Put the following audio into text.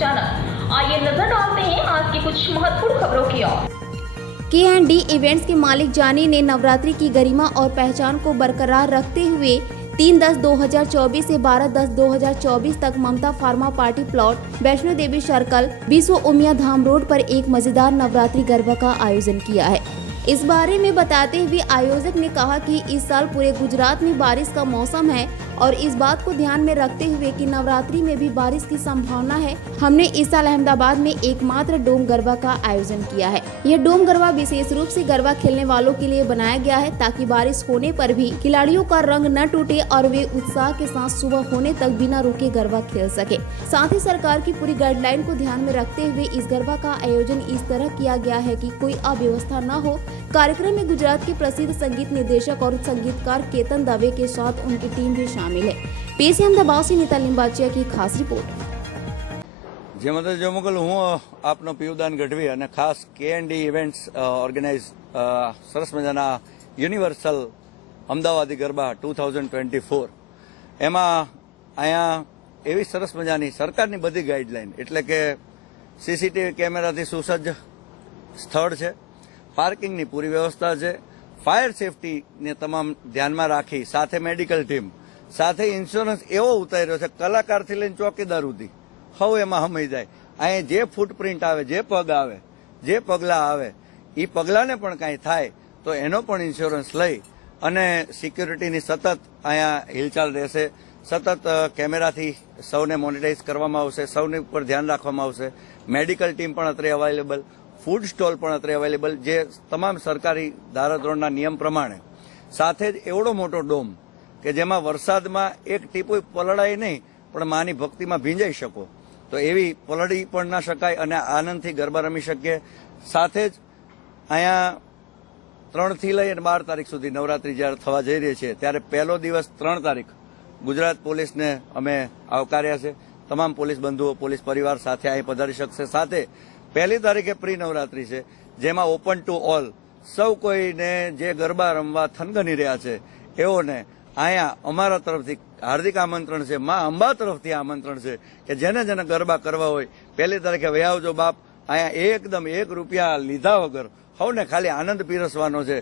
अचानक। आइए नजर डालते हैं आज की कुछ महत्वपूर्ण खबरों की ओर। K&D इवेंट्स के मालिक जानी ने नवरात्रि की गरिमा और पहचान को बरकरार रखते हुए 3/10/2024 से 12/10/2024 तक ममता pharma party plot Vaishno Devi circle विश्व उमिया धाम रोड पर एक मजेदार नवरात्रि गरबा का आयोजन किया है। इस बारे में बताते हुए आयोजक ने कहा कि इस साल पूरे गुजरात में बारिश का मौसम है और इस बात को ध्यान में रखते हुए कि नवरात्रि में भी बारिश की संभावना है, हमने इस साल अहमदाबाद में एकमात्र डोम गरबा का आयोजन किया है। यह डोम गरबा विशेष रूप से गरबा खेलने वालों के लिए बनाया गया है ताकि बारिश होने पर भी खिलाड़ियों का रंग न टूटे और वे उत्साह के साथ सुबह होने तक बिना रुके गरबा खेल सके। साथ ही सरकार की पूरी गाइडलाइन को ध्यान में रखते हुए इस गरबा का आयोजन इस तरह किया गया है कि कोई अव्यवस्था न हो। कार्यक्रम में गुजरात के प्रसिद्ध संगीत निर्देशक और संगीतकार केतन दवे के साथ उनकी टीम भी शामिल है। पेश है अहमदाबाद से नीता लिंबाचिया की खास रिपोर्ट। જે મતે જો મોકલ હું આપનો પીયુદાન ગઢવી અને ખાસ K&D ઇવેન્ટ્સ ઓર્ગેનાઇઝ સરસ મજાના યુનિવર્સલ અમદાવાદી ગરબા 2024 એમાં અહીંયા એવી સરસ મજાની સરકારની બધી ગાઈડલાઈન એટલે કે સીસીટીવી કેમેરાથી સુસજ્જ સ્થળ છે, પાર્કિંગની પૂરી વ્યવસ્થા છે, ફાયર સેફટીને તમામ ધ્યાનમાં રાખી સાથે મેડિકલ ટીમ સાથે ઇન્સ્યોરન્સ એવો ઉતાર્યો છે કલાકારથી લઈને ચોકીદાર સુધી હવે એમાં હમાઈ જાય। અહીંયા જે ફૂટપ્રિન્ટ આવે, જે પગ આવે, જે પગલાં આવે એ પગલાંને પણ કાંઈ થાય તો એનો પણ ઇન્સ્યોરન્સ લઈ અને સિક્યુરિટીની સતત અહીંયા હિલચાલ રહેશે। સતત કેમેરાથી સૌને મોનિટાઇઝ કરવામાં આવશે, સૌની ઉપર ધ્યાન રાખવામાં આવશે। મેડિકલ ટીમ પણ અત્રે અવેલેબલ, ફૂડ સ્ટોલ પણ અત્રે અવેલેબલ, જે તમામ સરકારી ધારાધોરણના નિયમ પ્રમાણે। સાથે જ એવડો મોટો ડોમ કે જેમાં વરસાદમાં એક ટીપું પલળાય નહીં પણ માની ભક્તિમાં ભીંજાઈ શકો તો એવી પલળી પણ ના શકાય અને આનંદથી ગરબા રમી શકીએ। સાથે જ અહીંયા 3 થી લઈને 12 તારીખ સુધી નવરાત્રી જ્યારે થવા જઈ રહી છે ત્યારે પહેલો દિવસ 3 તારીખ ગુજરાત પોલીસને અમે આવકાર્યા છે। તમામ પોલીસ બંધુઓ, પોલીસ પરિવાર સાથે અહીં પધારી શકશે। સાથે પહેલી તારીખે પ્રી નવરાત્રી છે જેમાં ઓપન ટુ ઓલ સૌ કોઈને જે ગરબા રમવા થનગની રહ્યા છે એઓને અહીંયા અમારા તરફથી હાર્દિક આમંત્રણ છે, મા અંબા તરફથી આમંત્રણ છે કે જેને જેને ગરબા કરવા હોય પહેલી તારીખે વહી આવજો બાપ। અહીંયા એકદમ ₹1 લીધા વગર સૌને ખાલી આનંદ પીરસવાનો છે।